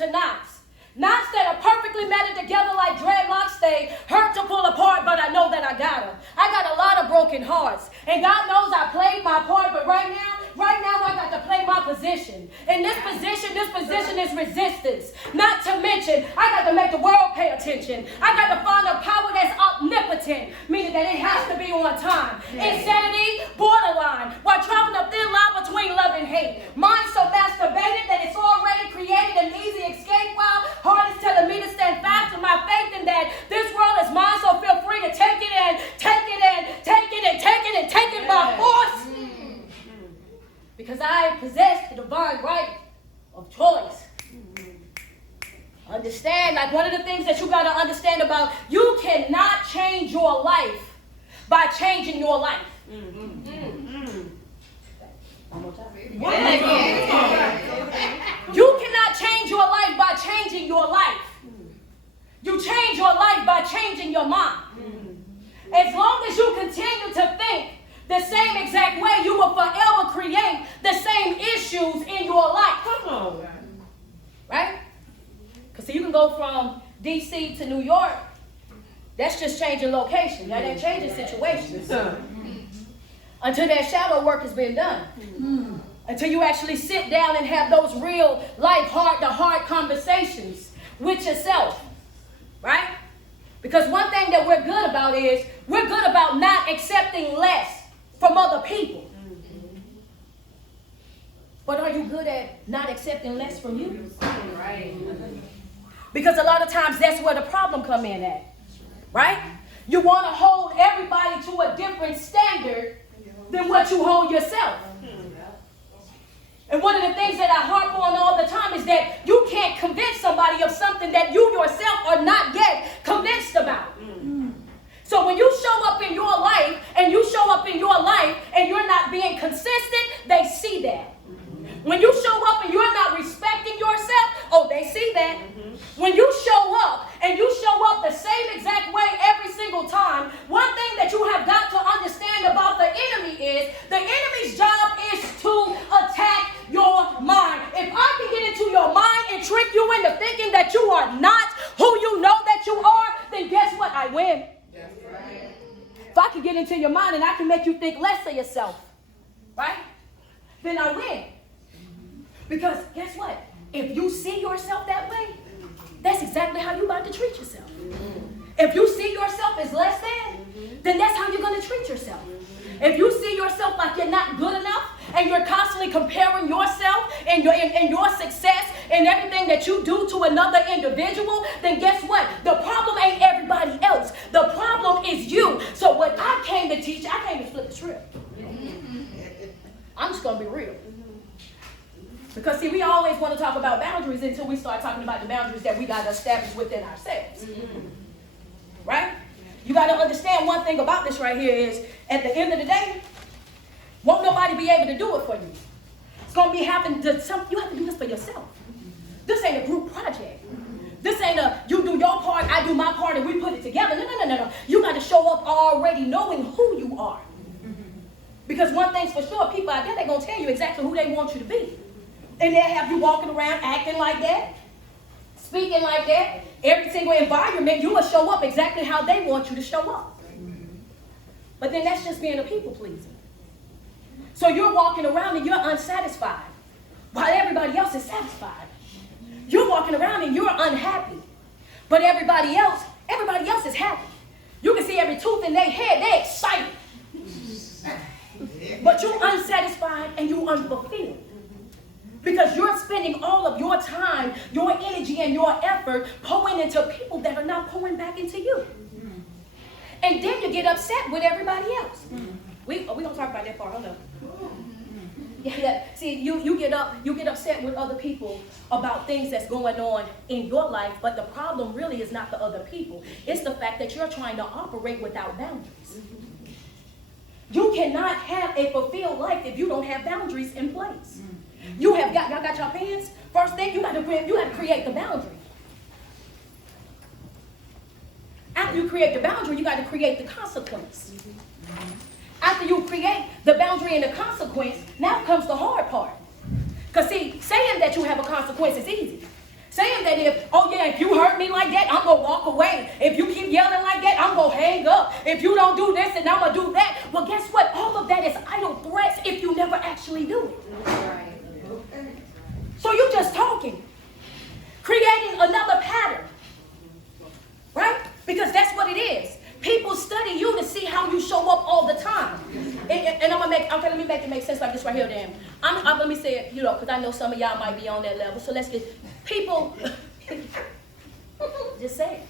into knots. Knots that are perfectly matted together like dreadlocks. They hurt to pull apart, but I know that I got them. I got a lot of broken hearts. And God knows I played my part, but right now I got to play my position. And this position is resistance. Not to mention, I got to make the world pay attention. I got to find a power that's omnipotent, meaning that it has to be on time. Insanity, borderline, while traveling a thin line between love and hate. Mind so masturbated that it's already created an easy escape, while heart is telling me to stand fast in my faith and that this world is mine, so feel free to take it and take it and take it and take it and take it by force. Because I possess the divine right of choice. Understand, like one of the things that you got to understand about, you cannot change your life by changing your life. One more time. You cannot change your life by changing your life. You change your life by changing your mind. As long as you continue to think the same exact way, you will forever create the same issues in your life. Come on. Right? Because see, you can go from D.C. to New York. That's just changing location. That ain't changing situations. Until that shadow work has been done. Until you actually sit down and have those real life, heart-to-heart conversations with yourself. Right? Because one thing that we're good about is we're good about not accepting less from other people. But are you good at not accepting less from you? Right. Because a lot of times that's where the problem come in at. Right? You want to hold everybody to a different standard than what you hold yourself. And one of the things that I harp on all the time is that you can't convince somebody of something that you yourself are not yet convinced about. So when you show up in your life and you're not being consistent, they see that. When you show up and you're not respecting yourself, oh, they see that. When you show up and you show up the same exact way every single time, one thing that you have got to understand about the enemy is the enemy's job is to attack your mind. If I can get into your mind and trick you into thinking that you are not who you know that you are, then guess what? I win. Right. If I can get into your mind and I can make you think less of yourself, right? Then I win. Because guess what? If you see yourself that way, that's exactly how you're about to treat yourself. If you see yourself as less than, then that's how you're going to treat yourself. If you see yourself like you're not good enough and you're constantly comparing yourself and your success and everything that you do to another individual, then guess what? The problem ain't everybody else. The problem is you. So what I came to teach, I came to flip the script. I'm just going to be real. Because, see, we always want to talk about boundaries until we start talking about the boundaries that we got to establish within ourselves. Right? You got to understand one thing about this right here is, at the end of the day, won't nobody be able to do it for you. It's going to be happening to you have to do this for yourself. This ain't a group project. This ain't a, you do your part, I do my part, and we put it together. No. You got to show up already knowing who you are. Because one thing's for sure, people out there, they're going to tell you exactly who they want you to be. And they'll have you walking around acting like that, speaking like that. Every single environment, you will show up exactly how they want you to show up. But then that's just being a people pleaser. So you're walking around and you're unsatisfied while everybody else is satisfied. You're walking around and you're unhappy. But everybody else is happy. You can see every tooth in their head, they're excited. But you're unsatisfied and you're unfulfilled. Because you're spending all of your time, your energy, and your effort pouring into people that are not pouring back into you. And then you get upset with everybody else. We don't talk about that part, hold on. Yeah. See, you get upset with other people about things that's going on in your life, but the problem really is not the other people. It's the fact that you're trying to operate without boundaries. You cannot have a fulfilled life if you don't have boundaries in place. Y'all got your pens? First thing, you got to create the boundary. After you create the boundary, you got to create the consequence. After you create the boundary and the consequence, now comes the hard part. Because see, saying that you have a consequence is easy. Saying that if you hurt me like that, I'm going to walk away. If you keep yelling like that, I'm going to hang up. If you don't do this, and I'm going to do that. Well, guess what? All of that is idle threats if you never actually do it. Right. So you're just talking, creating another pattern, right? Because that's what it is. People study you to see how you show up all the time. And I'm going to let me make it make sense like this right here, then. Let me say it, because I know some of y'all might be on that level. So let's get, people, just say it.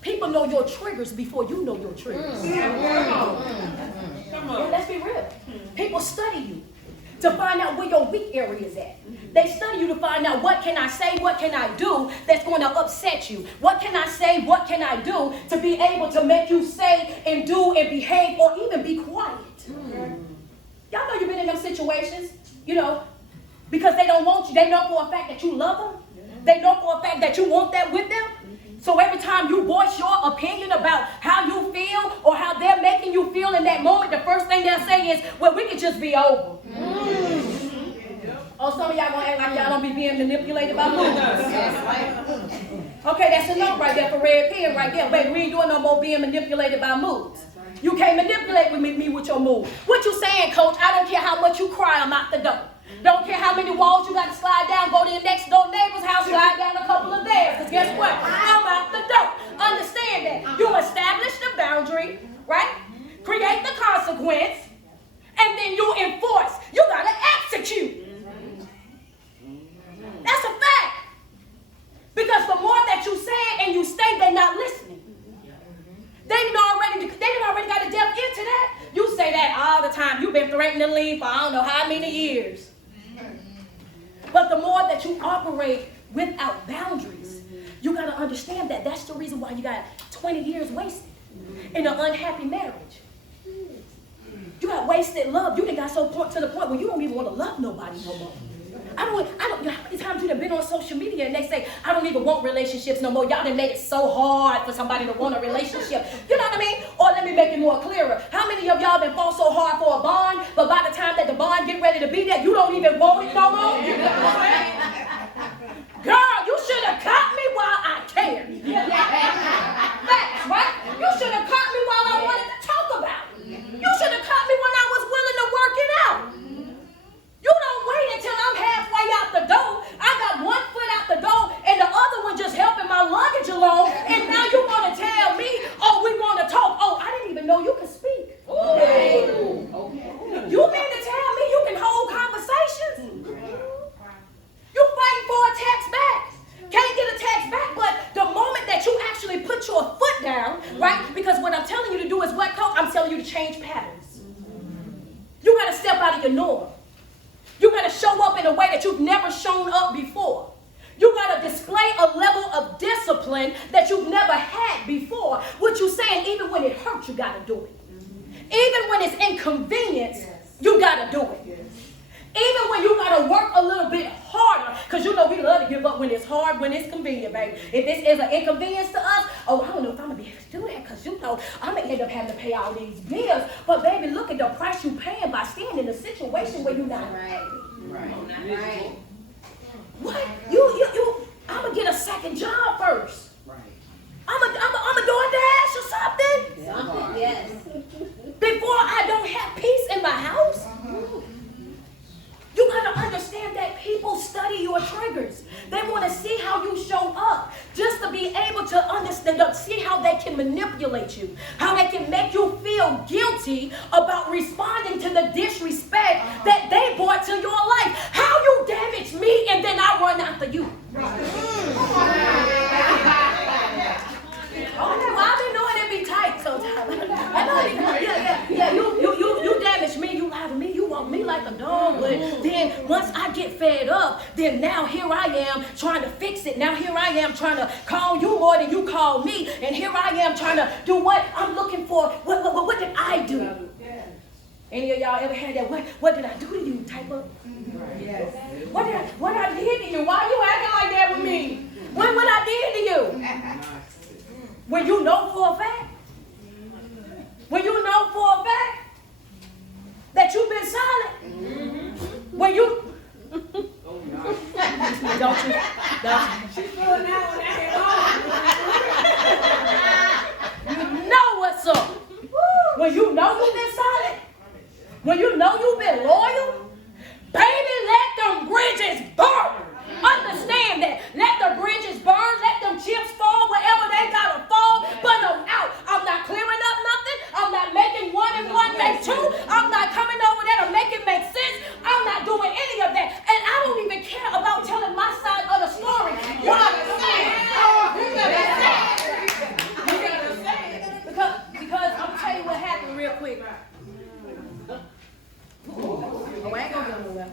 People know your triggers before you know your triggers. Come on. Yeah, let's be real. People study you to find out where your weak area is at. They study you to find out what can I say, what can I do that's going to upset you. What can I say, what can I do to be able to make you say and do and behave or even be quiet. Y'all know you've been in them situations, because they don't want you. They know for a fact that you love them. They know for a fact that you want that with them. So every time you voice your opinion about how you feel or how they're making you feel in that moment, the first thing they'll say is, well, we could just be over. Oh, some of y'all gonna act like y'all don't be being manipulated by moods. Okay, that's enough right there for red pen right there. Baby, we ain't doing no more being manipulated by moods. You can't manipulate me with your mood. What you saying, coach? I don't care how much you cry, I'm out the door. Don't care how many walls you got to slide down, go to your next door neighbor's house, slide down a couple of theirs. Because guess what? I'm out the door. Understand that. You establish the boundary, right? Create the consequence, and then you enforce. You got to execute. That's a fact. Because the more that you say it and you stay, they're not listening. They didn't already got a depth into that. You say that all the time. You've been threatening to leave for I don't know how many years. But the more that you operate without boundaries, you got to understand that that's the reason why you got 20 years wasted in an unhappy marriage. You got wasted love. You done got to the point where you don't even want to love nobody no more. I don't, how many times you done been on social media and they say, I don't even want relationships no more. Y'all done made it so hard for somebody to want a relationship. You know what I mean? Or let me make it more clearer. How many of y'all been fought so hard for a bond, but by the time that the bond get ready to be there, you don't even want it no more? Girl, you should have caught me while I cared. Facts, right? You should have caught me while I wanted to talk about it. You should have caught me when I was willing to work it out. You don't wait until I'm halfway out the door. I got one foot out the door and the other one just helping my luggage along. And now you want to tell me, oh, we want to talk. Oh, I didn't even know you could speak. Okay. You mean to tell me you can hold conversations? You fighting for a text back. Can't get a text back, but the moment that you actually put your foot down, right? Because what I'm telling you to do is what, coach? I'm telling you to change patterns. You got to step out of your norm. You got to show up in a way that you've never shown up before. You got to display a level of discipline that you've never had before. What you're saying, even when it hurts, you got to do it. Even when it's inconvenience, you got to do it. Even when you got to work a little bit harder, because you know we love to give up when it's hard, when it's convenient, baby. If this is an inconvenience to us, oh, I don't know if I'm going to be able to do that, because you know I'm going to end up having to pay all these bills. But baby, look at the price you're paying by staying in a situation where you're not. Right. What? I'm going to get a second job first. Right. I'm a DoorDash or something. Something, yes. Before I don't have peace in my house. You got to understand that people study your triggers. They want to see how you show up just to be able to understand, see how they can manipulate you, how they can make you feel guilty about responding to the disrespect that they brought to your life. How you damage me and then I run after you. Okay, well, I've been knowing it be tight sometimes. I know, you damage me, you lie to me, you want me like a dog, but then once I get fed up, then now here I am trying to fix it. Now here I am trying to call you more than you call me, and here I am trying to do what I'm looking for. What did I do? Any of y'all ever had that, what did I do to you type of? Yes. What I did to you? Why you acting like that with me? What I did to you? When you know for a fact? When you know for a fact that you've been silent? When you... Don't you? She's pulling out when You know what's up. When you know you've been solid, when you know you've been loyal, baby, let them bridges burn. Understand that. Let the bridges burn. Let them chips fall wherever they gotta fall. But I'm out. I'm not clearing up nothing. I'm not making 1 and 1 make 2. I'm not coming over there to make it make sense. I'm not doing any of that. And I don't even care about telling my side of the story. You understand? Because I'm gonna tell you what happened real quick. Oh, I ain't gonna go nowhere.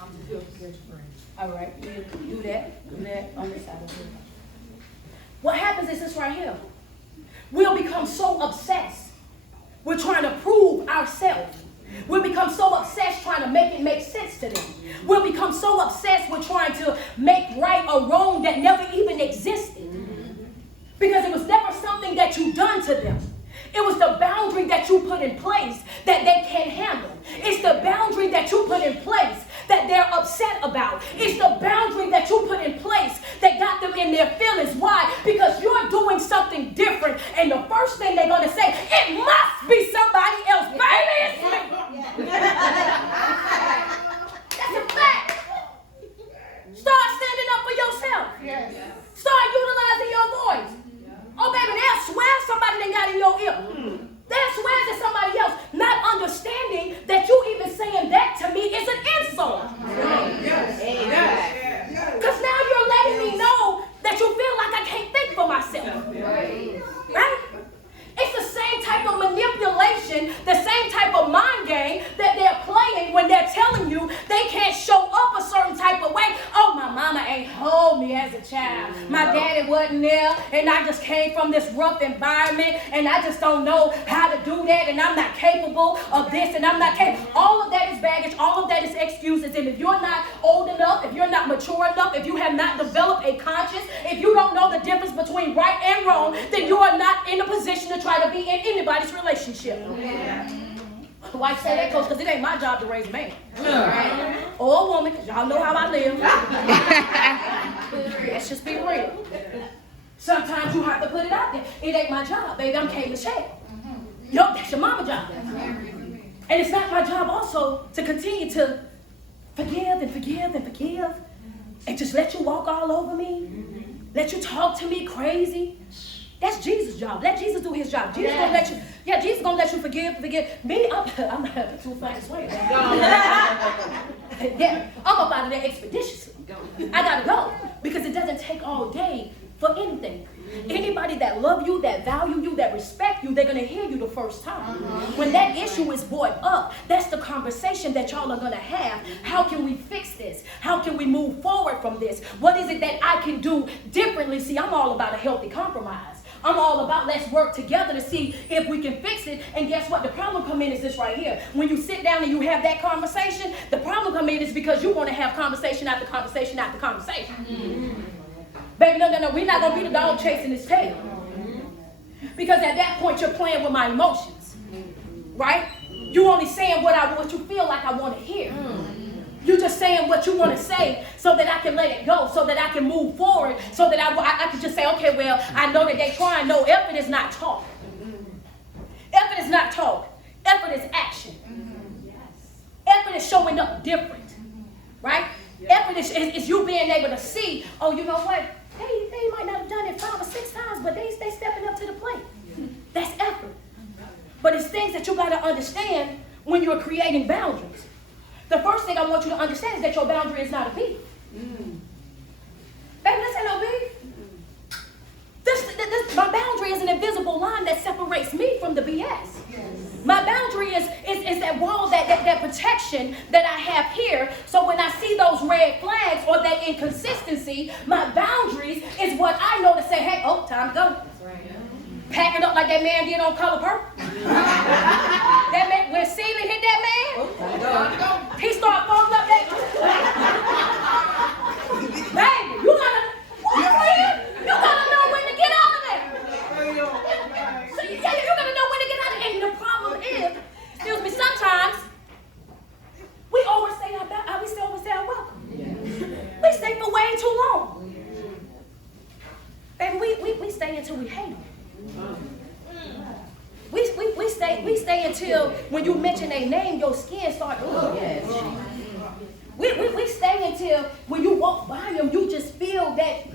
I'm just here to get your friend. All right, do that on this side of it. What happens is this right here. We'll become so obsessed. We're trying to prove ourselves. We'll become so obsessed trying to make it make sense to them. We'll become so obsessed with trying to make right a wrong that never even existed. Because it was never something that you done to them. It was the boundary that you put in place that they can't handle. It's the boundary that you put in place that they're upset about. It's the boundary that you put in place that got them in their feelings. Why? Because you're doing something different. And the first thing they're going to say, it must be somebody else. Baby, it's me. That's a fact. Start standing up for yourself. Start utilizing your voice. Oh, baby, they'll swear somebody done got in your ear. They'll swear to somebody else, not understanding that you even saying that to me is an insult. Because now you're letting me know that you feel like I can't think for myself. Right? It's the same type of manipulation, the same type of mind game that they're playing when they're telling you they can't show up a certain type of way. Oh, my mama ain't hold me as a child. My daddy wasn't there, and I just came from this rough environment, and I just don't know how to do that, and I'm not capable of this, and I'm not capable. All of that is baggage. All of that is excuses. And if you're not old enough, if you're not mature enough, if you have not developed a conscience, if you don't know the difference between right and wrong, then you are not in a position to try to be in anybody's relationship. Why I say that, Coach? Because it ain't my job to raise a man. Or a woman, because y'all know how I live. Let's just be real. Sometimes you have to put it out there. It ain't my job, baby. I'm Kay Michelle. Yo, that's your mama's job. And it's not my job also to continue to forgive and forgive and forgive and just let you walk all over me. Let you talk to me crazy. That's Jesus' job. Let Jesus do his job. Jesus gonna let you. Yeah, Jesus gonna let you forgive. Me, I'm not too fast to swear. Yeah, I'm up out of there expeditiously. I gotta go because it doesn't take all day for anything. Anybody that love you, that value you, that respect you, they're gonna hear you the first time. When that issue is brought up, that's the conversation that y'all are gonna have. How can we fix this? How can we move forward from this? What is it that I can do differently? See, I'm all about a healthy compromise. I'm all about let's work together to see if we can fix it. And guess what? The problem come in is this right here. When you sit down and you have that conversation, the problem come in is because you want to have conversation after conversation after conversation. Baby, no, we're not going to be the dog chasing his tail. Because at that point, you're playing with my emotions. Right? You only saying what you feel like I want to hear. You're just saying what you want to say so that I can let it go, so that I can move forward, so that I can just say, okay, well, I know that they're trying. No, effort is not talk. Effort is not talk. Effort is action. Effort is showing up different. Right? Effort is you being able to see, oh, you know what? They might not have done it 5 or 6 times, but they stepping up to the plate. That's effort. But it's things that you got to understand when you're creating boundaries. The first thing I want you to understand is that your boundary is not a beef. Baby, this ain't no beef. My boundary is an invisible line that separates me from the BS. My boundary is that wall, that protection that I have here. So when I see those red flags or that inconsistency, my boundaries is what I know to say, hey, oh, time to go. Pack it up like that man did on Color Purple. That man, when Celie hit that man, he started falling up that. Baby, you gotta know when to get out of there. So you gotta know when to get out of there. And the problem is, excuse me, sometimes we overstay our welcome. We stay for too long. And we stay until we hate them. We stay until when you mention their name, your skin starts. We stay until when you walk by them, you just feel that.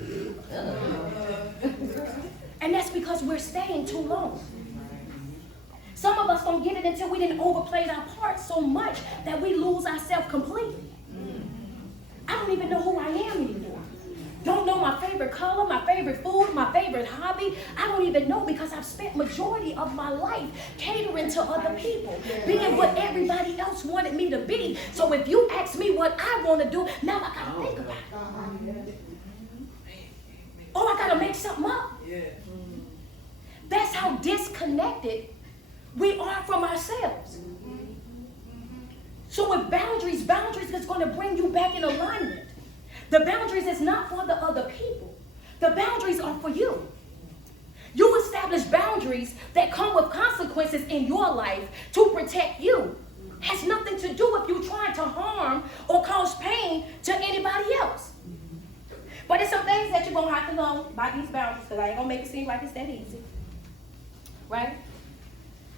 And that's because we're staying too long. Some of us don't get it until we didn't overplay our part so much that we lose ourselves completely. I don't even know who I am anymore. Don't know my favorite color, my favorite food, my favorite hobby. I don't even know because I've spent majority of my life catering to other people, being what everybody else wanted me to be. So if you ask me what I want to do, now I got to think about it. Oh, I got to make something up. That's how disconnected we are from ourselves. So with boundaries is going to bring you back in alignment. The boundaries is not for the other people. The boundaries are for you. You establish boundaries that come with consequences in your life to protect you. Has nothing to do with you trying to harm or cause pain to anybody else. But it's some things that you're going to have to know about these boundaries, because I ain't going to make it seem like it's that easy. Right?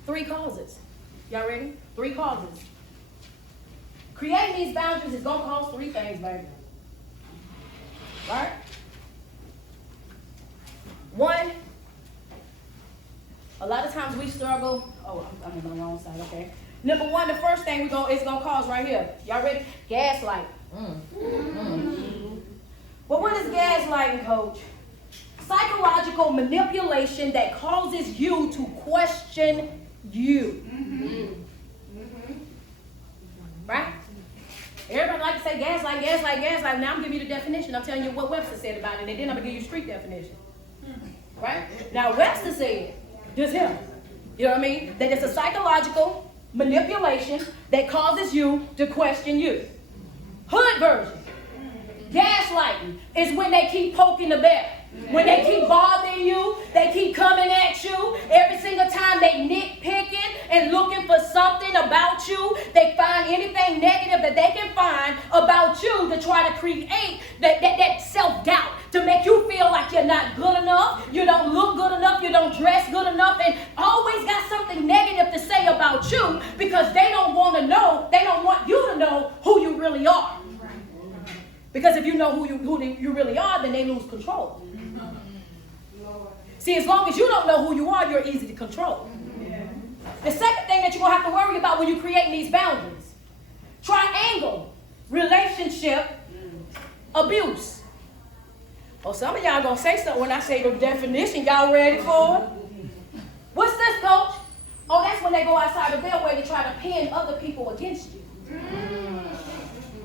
3 causes. Y'all ready? 3 causes. Creating these boundaries is going to cause 3 things, baby. Right? 1, a lot of times we struggle. Oh, I'm on the wrong side, okay. Number 1, the first thing it's going to cause right here. Y'all ready? Gaslight. Well, what is gaslighting, Coach? Psychological manipulation that causes you to question you. Right? Everybody like to say gaslight. Now I'm giving you the definition. I'm telling you what Webster said about it, and then I'm going to give you street definition. Right? Now, Webster said, just him. You know what I mean? That it's a psychological manipulation that causes you to question you. Hood version. Gaslighting is when they keep poking the bear. When they keep bothering you, they keep coming at you. Every single time they nitpicking and looking for something about you. They find anything negative that they can find about you to try to create that self-doubt, to make you feel like you're not good enough, you don't look good enough, you don't dress good enough, and always got something negative to say about you because they don't want to know, they don't want you to know who you really are. Because if you know who you really are, then they lose control. See, as long as you don't know who you are, you're easy to control. The second thing that you're going to have to worry about when you're creating these boundaries, triangle relationship abuse. Oh, some of y'all going to say something when I say the definition. Y'all ready for it? What's this, Coach? Oh, that's when they go outside the beltway to try to pin other people against you.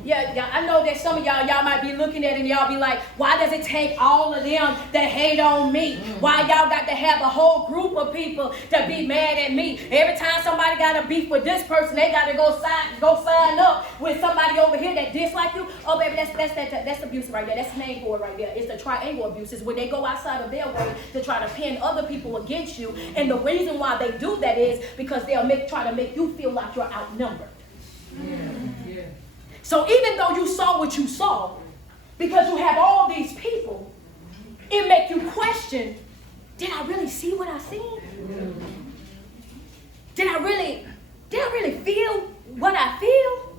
Yeah, I know that some of y'all might be looking at it and y'all be like, why does it take all of them that hate on me? Why y'all got to have a whole group of people to be mad at me? Every time somebody got a beef with this person, they got to go sign up with somebody over here that dislike you. Oh, baby, that's abuse right there. That's the name for it right there. It's the triangle abuse. It's when they go outside of their way to try to pin other people against you. And the reason why they do that is because they'll try to make you feel like you're outnumbered. So even though you saw what you saw, because you have all these people, it make you question, did I really see what I seen? Did I really feel what I feel?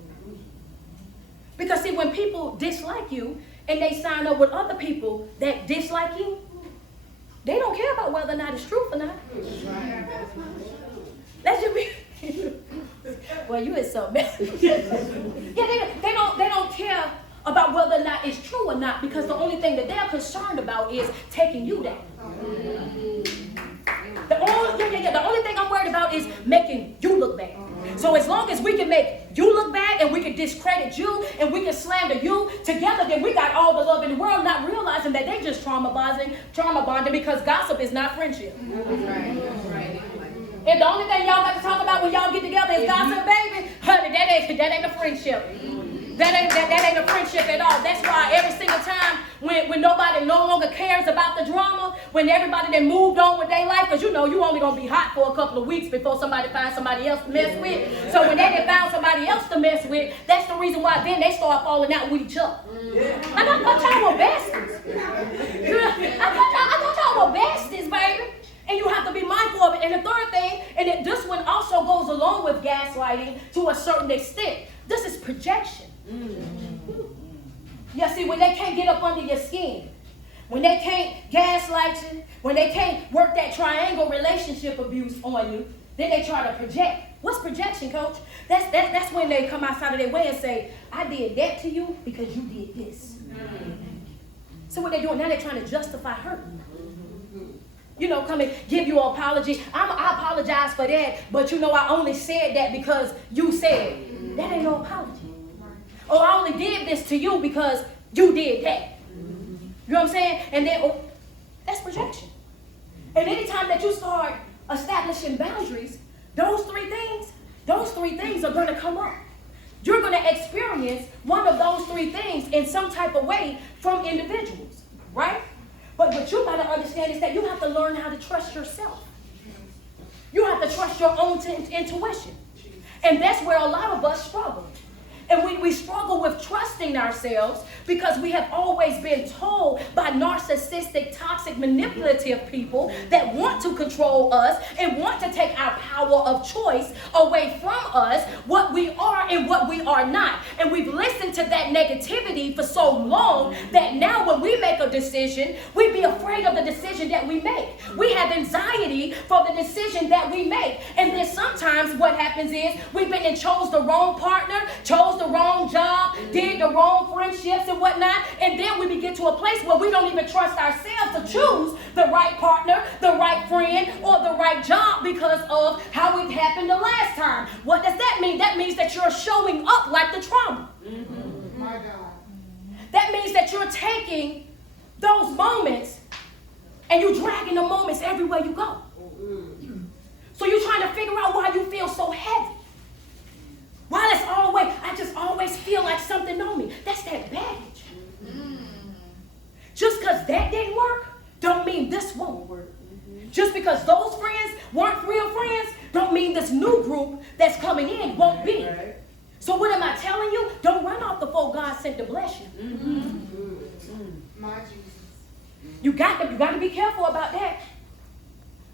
Because see, when people dislike you and they sign up with other people that dislike you, they don't care about whether or not it's truth or not. Let's just be... Well, you is so bad. Yeah, they don't care about whether or not it's true or not, because the only thing that they're concerned about is taking you down. The only thing I'm worried about is making you look bad. So as long as we can make you look bad and we can discredit you and we can slander you together, then we got all the love in the world, not realizing that they just trauma bonding because gossip is not friendship. That's right. If the only thing y'all got to talk about when y'all get together is gossip, baby, honey, that ain't a friendship. That ain't a friendship at all. That's why every single time when nobody no longer cares about the drama, when everybody that moved on with their life, because you know you only gonna be hot for a couple of weeks before somebody finds somebody else to mess with. So when they done found somebody else to mess with, that's the reason why then they start falling out with each other. And I thought y'all were besties. I thought y'all were besties, baby. And you have to be mindful of it. And the third thing, and this one also goes along with gaslighting to a certain extent. This is projection. Yeah, see, when they can't get up under your skin, when they can't gaslight you, when they can't work that triangle relationship abuse on you, then they try to project. What's projection, coach? That's when they come outside of their way and say, I did that to you because you did this. So what they're doing, now they're trying to justify hurting you. You know, come and give you an apology. I apologize for that, but you know, I only said that because you said it. That ain't no apology. Oh, I only did this to you because you did that. You know what I'm saying? And then, that's projection. And anytime that you start establishing boundaries, those three things are going to come up. You're going to experience one of those three things in some type of way from individuals, right? But what you got to understand is that you have to learn how to trust yourself. You have to trust your own intuition. And that's where a lot of us struggle. And we struggle with trusting ourselves because we have always been told by narcissistic, toxic, manipulative people that want to control us and want to take our power of choice away from us, what we are and what we are not. And we've listened to that negativity for so long that now when we make a decision, we be afraid of the decision that we make. We have anxiety for the decision that we make. And then sometimes what happens is we've been and chose the wrong partner, chose the wrong job, did the wrong friendships and whatnot, and then we begin to a place where we don't even trust ourselves to choose the right partner, the right friend, or the right job because of how it happened the last time. What does that mean? That means that you're showing up like the trauma. My God. That means that you're taking those moments and you're dragging the moments everywhere you go. So you're trying to figure out why you feel so heavy. Why I just always feel like something on me. That's that baggage. Just because that didn't work, don't mean this won't work. Just because those friends weren't real friends, don't mean this new group that's coming in won't be. So what am I telling you? Don't run off the folk God sent to bless you. My Jesus. You got to be careful about that.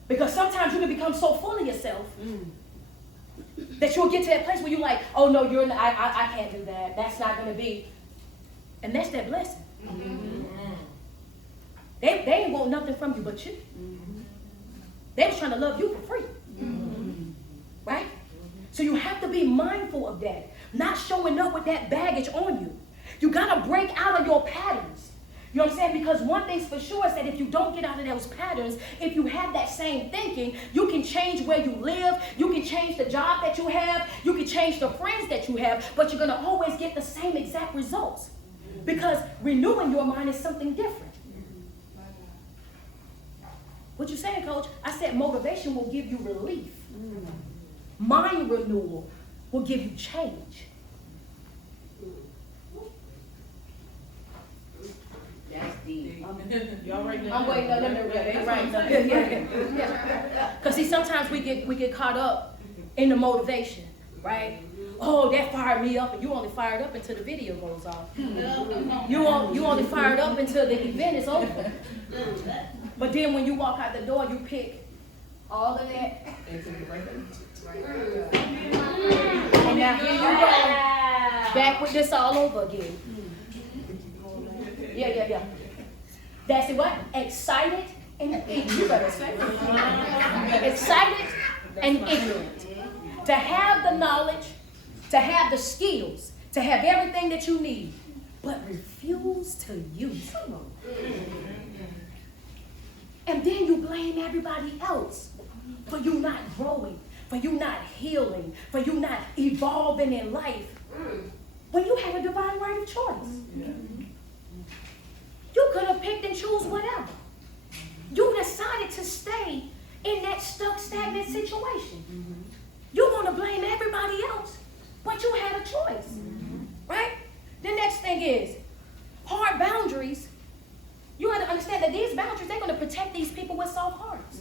Because sometimes you can become so full of yourself that you'll get to that place where you're like, oh no, I can't do that. That's not going to be. And that's that blessing. They ain't want nothing from you but you. They was trying to love you for free. Right? So you have to be mindful of that. Not showing up with that baggage on you. You got to break out of your patterns. You know what I'm saying? Because one thing's for sure is that if you don't get out of those patterns, if you have that same thinking, you can change where you live, you can change the job that you have, you can change the friends that you have, but you're going to always get the same exact results. Because renewing your mind is something different. What you saying, Coach? I said motivation will give you relief. Mind renewal will give you change. That's deep. Y'all right now? I'm waiting on them to read it. Right. Yeah. Because see, sometimes we get caught up in the motivation, right? Oh, that fired me up, and you only fired up until the video goes off. You only fired up until the event is over. But then when you walk out the door, you pick all of that. And now here you go, back with this all over again. Yeah. That's it, what? Excited and ignorant. You better say it. Excited and ignorant. To have the knowledge, to have the skills, to have everything that you need, but refuse to use it. And then you blame everybody else for you not growing, for you not healing, for you not evolving in life, when you have a divine right of choice. You could have picked and choose whatever. You decided to stay in that stuck, stagnant situation. You want to blame everybody else, but you had a choice, right? is, hard boundaries, you got to understand that these boundaries, they're going to protect these people with soft hearts.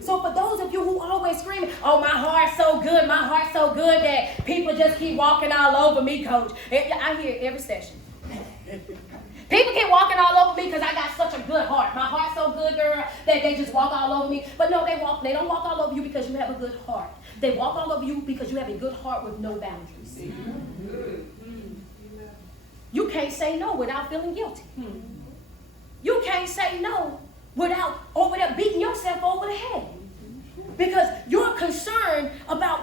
So for those of you who always screaming, oh, my heart's so good, that people just keep walking all over me, coach. I hear it every session. People keep walking all over me because I got such a good heart. My heart's so good, girl, that they just walk all over me. But no, they don't walk all over you because you have a good heart. They walk all over you because you have a good heart with no boundaries. You can't say no without feeling guilty. You can't say no without over there beating yourself over the head. Because you're concerned about,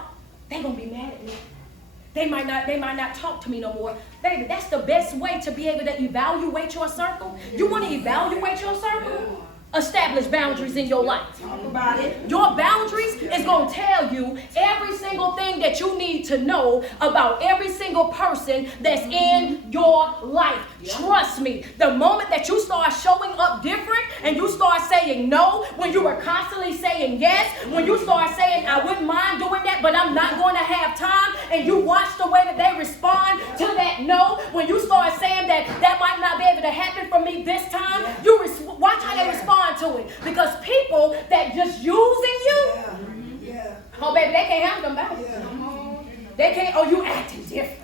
they're going to be mad at me. They might not talk to me no more. Baby, that's the best way to be able to evaluate your circle. You want to evaluate your circle? Establish boundaries in your life. Talk about it. Your boundaries is going to tell you every single thing that you need to know about every single person that's in your life. Trust me, the moment that you start showing up different and you start saying no, when you were constantly saying yes, when you start saying, I wouldn't mind doing that, but I'm not going to have time, and you watch the way that they respond to that no, when you start saying that might not be able to happen for me this time, you watch how they respond to it. Because people that just using you, oh baby, they can't handle them boundaries. They can't, oh, you acting different.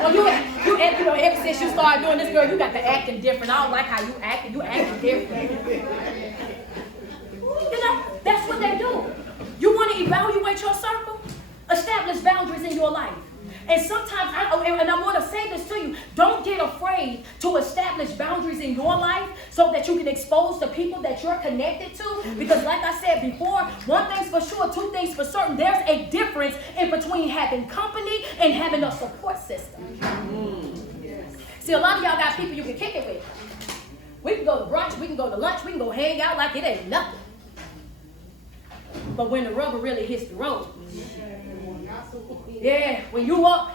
Oh, you know, ever since you started doing this, girl, you got to acting different. I don't like how you acting. You acting different. You know, that's what they do. You want to evaluate your circle? Establish boundaries in your life. And sometimes, I want to say this to you, don't get afraid to establish boundaries in your life so that you can expose the people that you're connected to. Because like I said before, one thing's for sure, two things for certain. There's a difference in between having company and having a support system. See, a lot of y'all got people you can kick it with. We can go to brunch, we can go to lunch, we can go hang out like it ain't nothing. But when the rubber really hits the road, yeah, when you up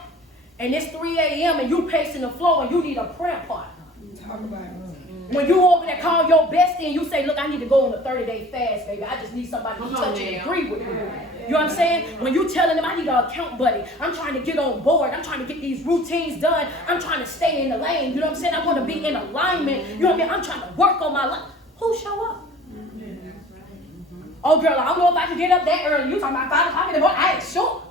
and it's 3 a.m. and you pacing the floor and you need a prayer partner. Talk about it. When you over there call your bestie and you say, look, I need to go on a 30-day fast, baby. I just need somebody to touch and agree with me. You know what I'm saying? When you telling them I need an account buddy, I'm trying to get on board. I'm trying to get these routines done. I'm trying to stay in the lane. You know what I'm saying? I want to be in alignment. You know what I mean? I'm trying to work on my life. Who show up? Oh, girl, I don't know if I can get up that early. You talking about 5 o'clock in the morning? I ain't sure.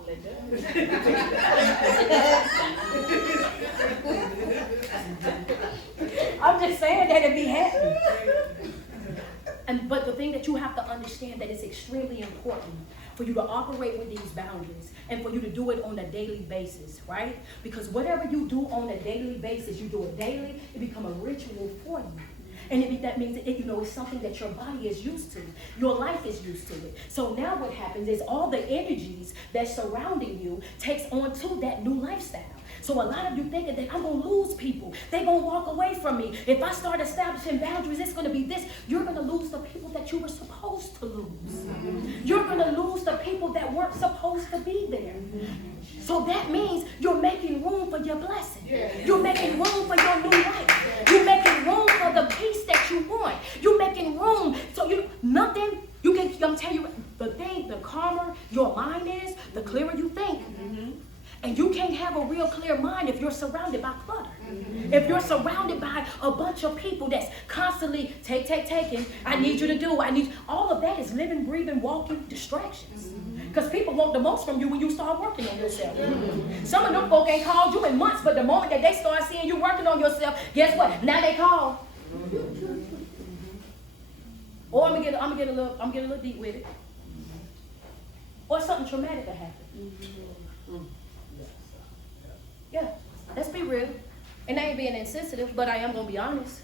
I'm just saying that it be happening. But the thing that you have to understand that it's extremely important for you to operate with these boundaries and for you to do it on a daily basis, right? Because whatever you do on a daily basis, you do it daily, it becomes a ritual for you. And that means it's something that your body is used to. Your life is used to it. So now what happens is all the energies that's surrounding you takes on to that new lifestyle. So a lot of you thinking that I'm going to lose people. They're going to walk away from me. If I start establishing boundaries, it's going to be this. You're going to lose the people that you were supposed to lose. You're going to lose the people that weren't supposed to be there. So that means you're making room for your blessing. You're making room for your new life. You're making room for the peace that you want. You're making room. So I'm telling you, the calmer your mind is, the clearer you think. And you can't have a real clear mind if you're surrounded by clutter. If you're surrounded by a bunch of people that's constantly taking, I need you to do, all of that is living, breathing, walking distractions. Because people want the most from you when you start working on yourself. Some of them folk ain't called you in months, but the moment that they start seeing you working on yourself, guess what? Now they call. Or I'm gonna get a little deep with it. Or something traumatic will happen. Yeah, let's be real. And I ain't being insensitive, but I am going to be honest.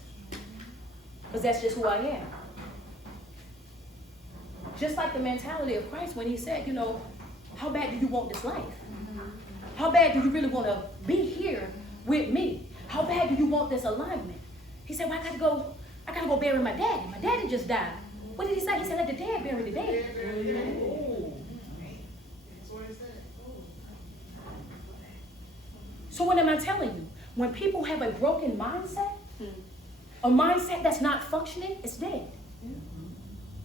Because that's just who I am. Just like the mentality of Christ when he said, how bad do you want this life? How bad do you really want to be here with me? How bad do you want this alignment? He said, well, I gotta go bury my daddy. My daddy just died. What did he say? He said, let the dead bury the dead. So what am I telling you? When people have a broken mindset, a mindset that's not functioning, it's dead.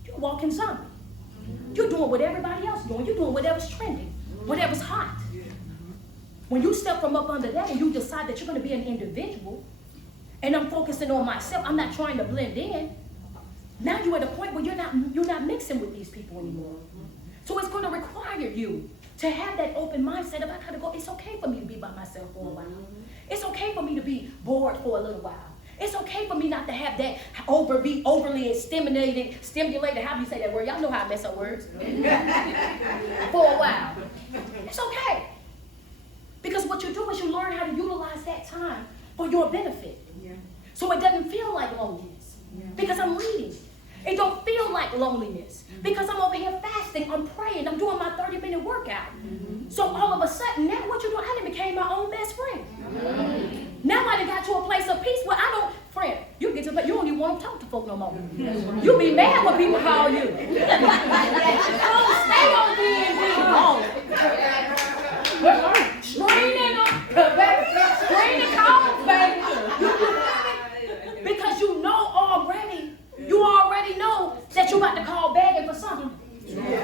You're walking zombie. You're doing what everybody else is doing. You're doing whatever's trending, whatever's hot. When you step from up under that and you decide that you're going to be an individual, and I'm focusing on myself, I'm not trying to blend in. Now you're at a point where you're not mixing with these people anymore. So it's going to require you to have that open mindset of, I gotta go. It's okay for me to be by myself for a while. It's okay for me to be bored for a little while. It's okay for me not to have that be overly stimulated, how do you say that word? Y'all know how I mess up words. For a while. It's okay. Because what you do is you learn how to utilize that time for your benefit. Yeah. So it doesn't feel like loneliness. Yeah. Because I'm reading. It don't feel like loneliness. Because I'm over here fasting, I'm praying, I'm doing my 30-minute workout. Mm-hmm. So all of a sudden, now what you doing? I done became my own best friend. Mm-hmm. Now I done got to a place of peace where I don't, friend, you get to you don't even want to talk to folk no more. Mm-hmm. You be mad when people call you. Oh, stay on DMV. Screen the calls, baby. Because you already know that you about to call begging for something.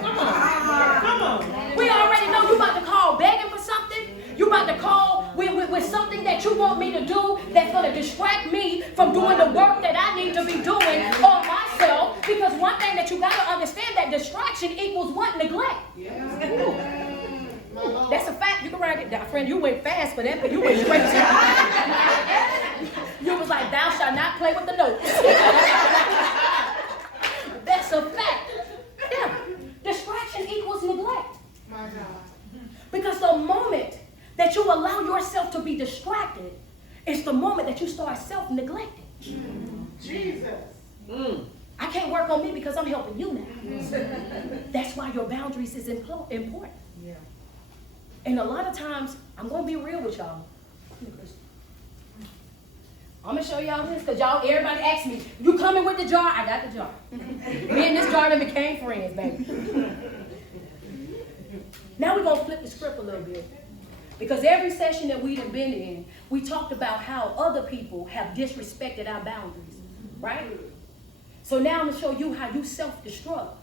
Come on. We already know you about to call begging for something. You about to call with something that you want me to do that's going to distract me from doing the work that I need to be doing on myself. Because one thing that you got to understand, that distraction equals what? Neglect. That's a fact. You can write it down. Friend, you went fast for that, but you went straight to it. You was like, thou shalt not play with the notes. That's a fact. Yeah. Distraction equals neglect. My God. Because the moment that you allow yourself to be distracted, it's the moment that you start self-neglecting. Jesus. I can't work on me because I'm helping you now. That's why your boundaries is important. Yeah. And a lot of times, I'm going to be real with y'all. I'm going to show y'all this because everybody asks me, you coming with the jar? I got the jar. Me and this jar then became friends, baby. Now we're going to flip the script a little bit. Because every session that we've been in, we talked about how other people have disrespected our boundaries, right? So now I'm going to show you how you self-destruct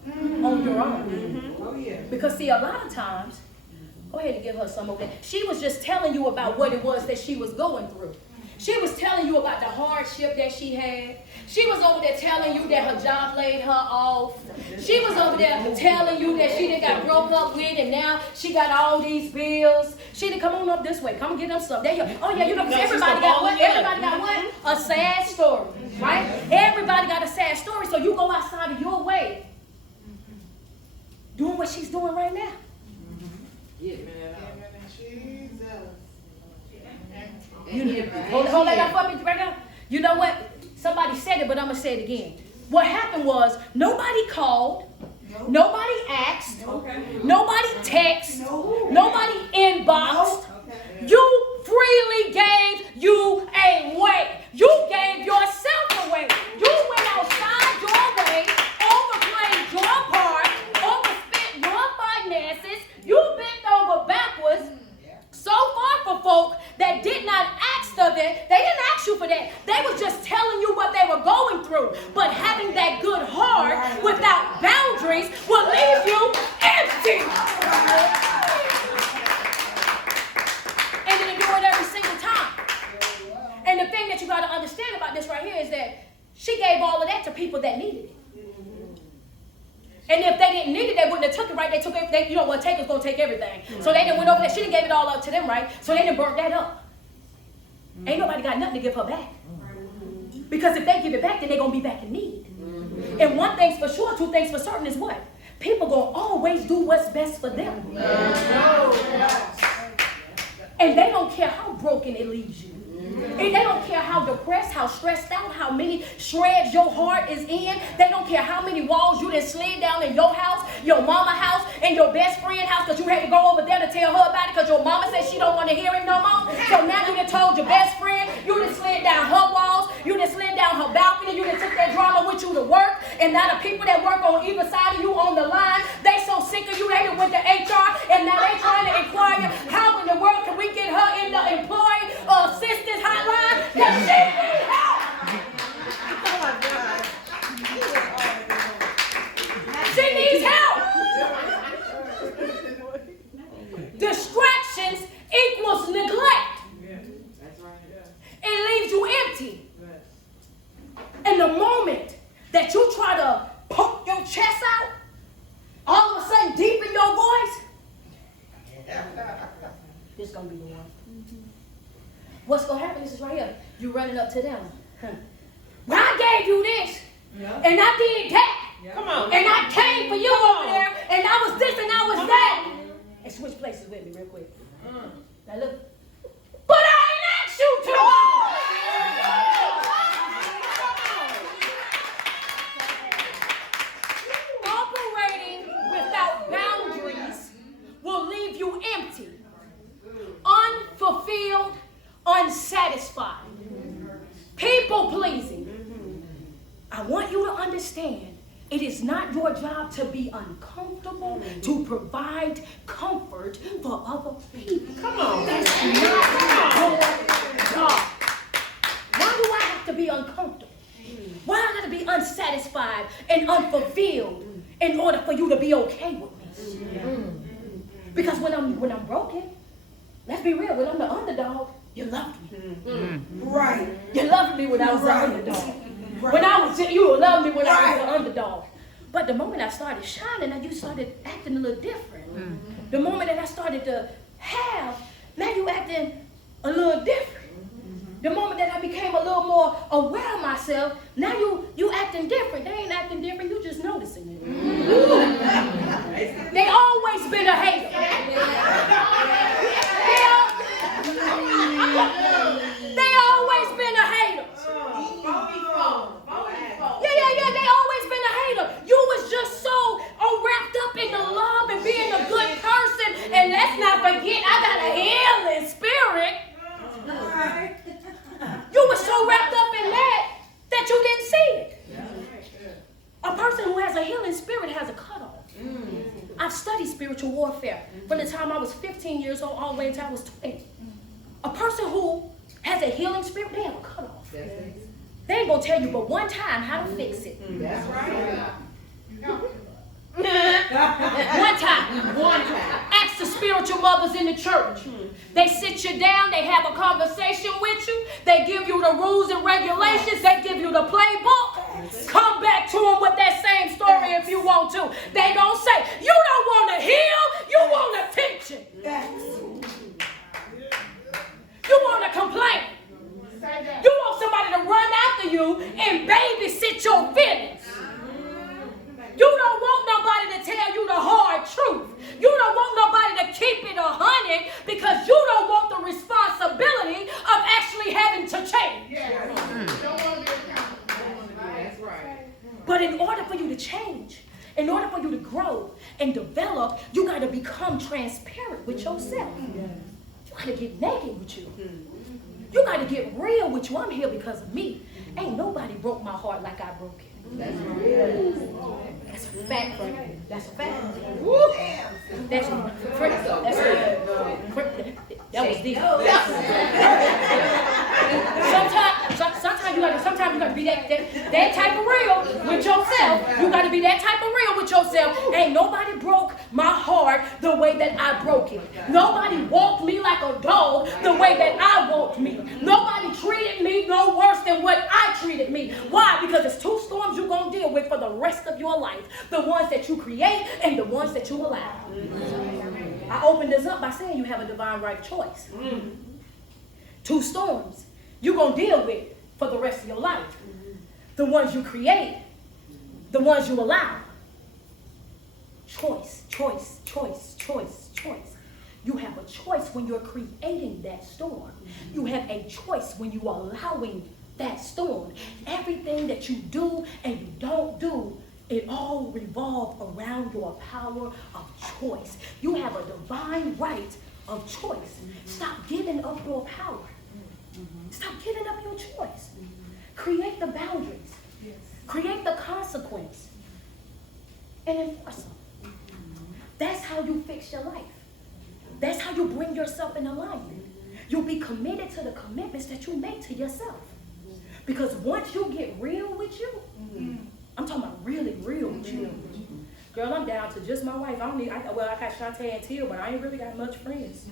on your own. Oh, yeah. Because see, a lot of times, go ahead and give her some of that. She was just telling you about what it was that she was going through. She was telling you about the hardship that she had. She was over there telling you that her job laid her off. She was over there telling you that she done got broke up with and now she got all these bills. She done come on up this way. Come and get them stuff. There you go. Oh yeah, you know, everybody got what? Everybody got what? A sad story, right? Everybody got a sad story. So you go outside of your way doing what she's doing right now. Yeah, man. Jesus. Hold that up for me right now. You know what? Somebody said it, but I'm going to say it again. What happened was nobody called, nobody asked, nobody texted, nobody inboxed. You freely gave you away. You gave yourself away. You went outside your way, overplayed your part, overspent your finances. You bent over backwards. So far for folk that did not ask of it, they didn't ask you for that. They were just telling you what they were going through. But having that good heart without boundaries will leave you empty. And then do it every single time. And the thing that you got to understand about this right here is that she gave all of that to people that needed it. And if they didn't need it, they wouldn't have took it, right? They took it, you know what, taker's gonna take everything. So they didn't went over there. She didn't gave it all up to them, right? So they didn't burn that up. Ain't nobody got nothing to give her back. Because if they give it back, then they're gonna be back in need. And one thing's for sure, two things for certain is what? People gonna always do what's best for them. And they don't care how broken it leaves you. And they don't care how depressed, how stressed out, how many shreds your heart is in. They don't care how many walls you done slid down in your house, your mama house, and your best friend house because you had to go over there to tell her about it because your mama said she don't want to hear it no more. So now you done told your best friend, you done slid down her walls, you done slid down her balcony, you done took that drama with you to work, and now the people that work on either side of you on the line, they so sick of you, they done went to HR, and now they trying to inquire, how in the world can we get her in the employee assistance hotline? Because she needs help! She needs help! Distractions equals going to be the one. What's going to happen? This is right here. You running up to them. Well, I gave you this, and I did that. Come on. And I came for you over there, and I was this and I was that. And switch places with me real quick. Now look. But I ain't asked you to. Operating without boundaries will leave you empty, unfulfilled, unsatisfied. People pleasing. I want you to understand, it is not your job to be uncomfortable, to provide comfort for other people. Come on. That's not your job. Why do I have to be uncomfortable? Why do I have to be unsatisfied and unfulfilled in order for you to be okay with me? Because when I'm broken, let's be real, when I'm the underdog, you loved me. Right. You loved me when I was the underdog. When I was, you loved me when I was the underdog. But the moment I started shining, now you started acting a little different. The moment that I started to have, now you acting a little different. The moment that I became a little more aware of myself, now you acting different. They ain't acting different, you just noticing it. They always been a hater. They always been a hater. Yeah, they always been a hater. You was just so wrapped up in the love and being a good person. And let's not forget, I got a healing spirit. You were so wrapped up in that you didn't see it. A person who has a healing spirit has a cutoff. I've studied spiritual warfare from the time I was 15 years old all the way until I was 20. A person who has a healing spirit, they have a cutoff. They ain't gonna tell you but one time how to fix it. That's right. One time. Ask the spiritual mothers in the church. They sit you down, they have a conversation with you, they give you the rules and regulations, they give you the playbook. Come back to them with that same story if you want to. They don't say, you don't want to heal, you want attention. You want to complain. You want somebody to run after you and babysit your feelings. You don't want nobody to tell you the hard truth. You don't want nobody to keep it 100 because you don't want the responsibility of actually having to change. That's right. But in order for you to change, in order for you to grow and develop, you got to become transparent with yourself. You got to get naked with you. You got to get real with you. I'm here because of me. Ain't nobody broke my heart like I broke it. That's a fact, Frank. That's a fact. That was deep. Sometimes you gotta be that type of real with yourself. You gotta be that type of real with yourself. Ain't nobody broke my heart the way that I broke it. Nobody walked me like a dog the way that I walked me. Nobody treated me no worse than what I treated me. Why? Because it's two storms you're gonna deal with for the rest of your life. The ones that you create and the ones that you allow. I opened this up by saying you have a divine right choice. Two storms you're going to deal with for the rest of your life. The ones you create, the ones you allow. Choice. You have a choice when you're creating that storm. You have a choice when you are allowing that storm. Everything that you do and you don't do, it all revolves around your power of choice. You have a divine right of choice. Stop giving up your power. Stop giving up your choice. Create the boundaries. Create the consequence. And enforce them. That's how you fix your life. That's how you bring yourself in alignment. You'll be committed to the commitments that you make to yourself. Because once you get real with you, I'm talking about really real with you. Girl, I'm down to just my wife. I got Shantae and Teal, but I ain't really got much friends.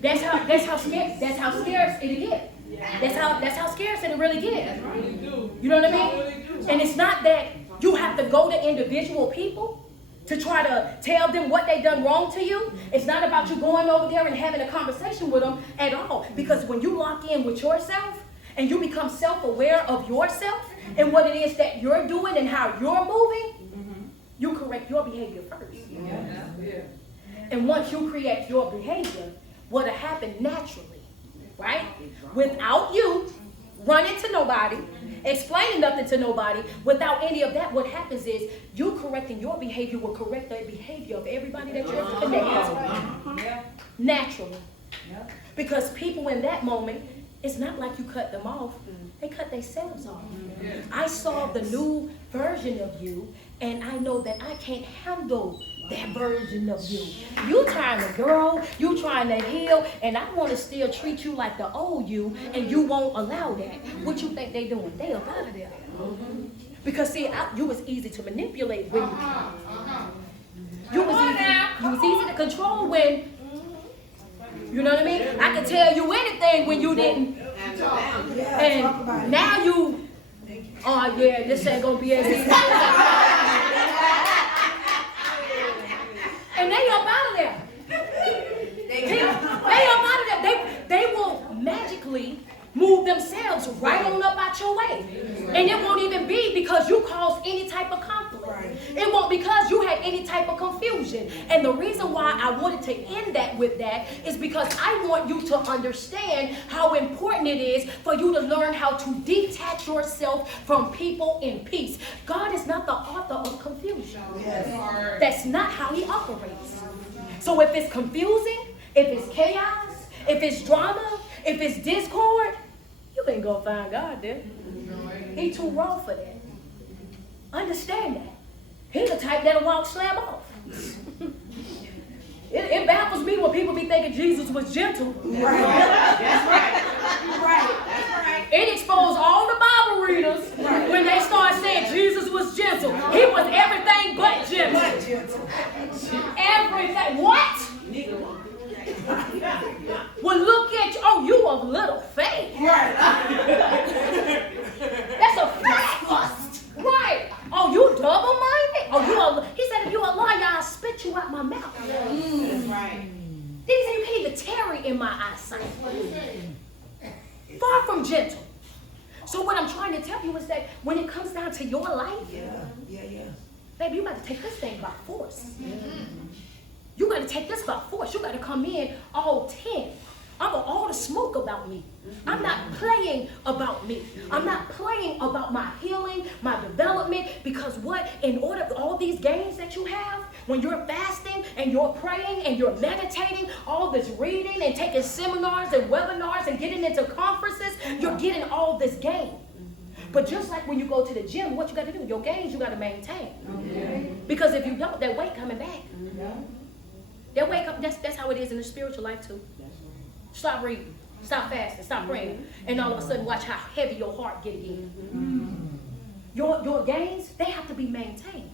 That's how scarce it get. That's how scarce it really get. You know what I mean? And it's not that you have to go to individual people to try to tell them what they done wrong to you. It's not about you going over there and having a conversation with them at all. Because when you lock in with yourself and you become self-aware of yourself and what it is that you're doing and how you're moving, you correct your behavior first. And once you correct your behavior, what'll happen naturally, right? Without you running to nobody, explaining nothing to nobody, without any of that, what happens is you correcting your behavior will correct the behavior of everybody that you're connected to. Naturally. Because people in that moment, it's not like you cut them off, they cut themselves off. I saw the new version of you, and I know that I can't handle that version of you. You trying to grow, you trying to heal, and I want to still treat you like the old you, and you won't allow that. What you think they doing? They up out of there. Because see, you was easy to manipulate when you was easy to control when, you know what I mean? I could tell you anything when you didn't. And now you, oh yeah, this ain't gonna be as easy. And they up out of there. They up out of there. They will magically move themselves right on up out your way. And it won't even be because you caused any type of conflict. It won't because you had any type of confusion. And the reason why I wanted to end that with that is because I want you to understand how important it is for you to learn how to detach yourself from people in peace. God is not the author of confusion. That's not how he operates. So if it's confusing, if it's chaos, if it's drama, if it's discord, you ain't gonna find God there. He too raw for that. Understand that. He's the type that'll walk slam off. It baffles me when people be thinking Jesus was gentle. Right. That's right. It exposed all the Bible readers when they start saying Jesus was gentle. He was everything but gentle. Everything. What? Well, look at you. Oh, you of little faith. Right. That's a fact. Right. Oh, you double-minded? Oh, he said, if you a liar, I'll spit you out my mouth. That's right. Then he said, you can't even tarry in my eyesight. Far from gentle. So what I'm trying to tell you is that when it comes down to your life, baby, you got to take this thing by force. You got to take this by force. You got to come in all 10. I'm all the smoke about me. I'm not playing about me. I'm not playing about my healing, my development, because what? In order for all these gains that you have, when you're fasting and you're praying and you're meditating, all this reading and taking seminars and webinars and getting into conferences, you're getting all this gain. But just like when you go to the gym, what you got to do? Your gains you got to maintain. Because if you don't, that weight coming back. That weight, that's how it is in the spiritual life too. Stop reading, stop fasting, stop praying, and all of a sudden watch how heavy your heart get again. Your gains, they have to be maintained.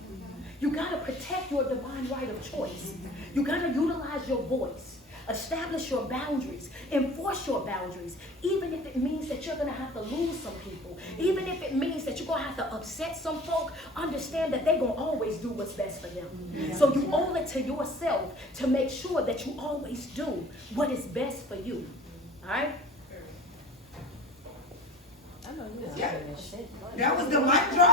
You got to protect your divine right of choice. You got to utilize your voice. Establish your boundaries. Enforce your boundaries. Even if it means that you're going to have to lose some people. Even if it means that you're going to have to upset some folk. Understand that they're going to always do what's best for them. So you owe it to yourself to make sure that you always do what is best for you. All right? That was the mic drop.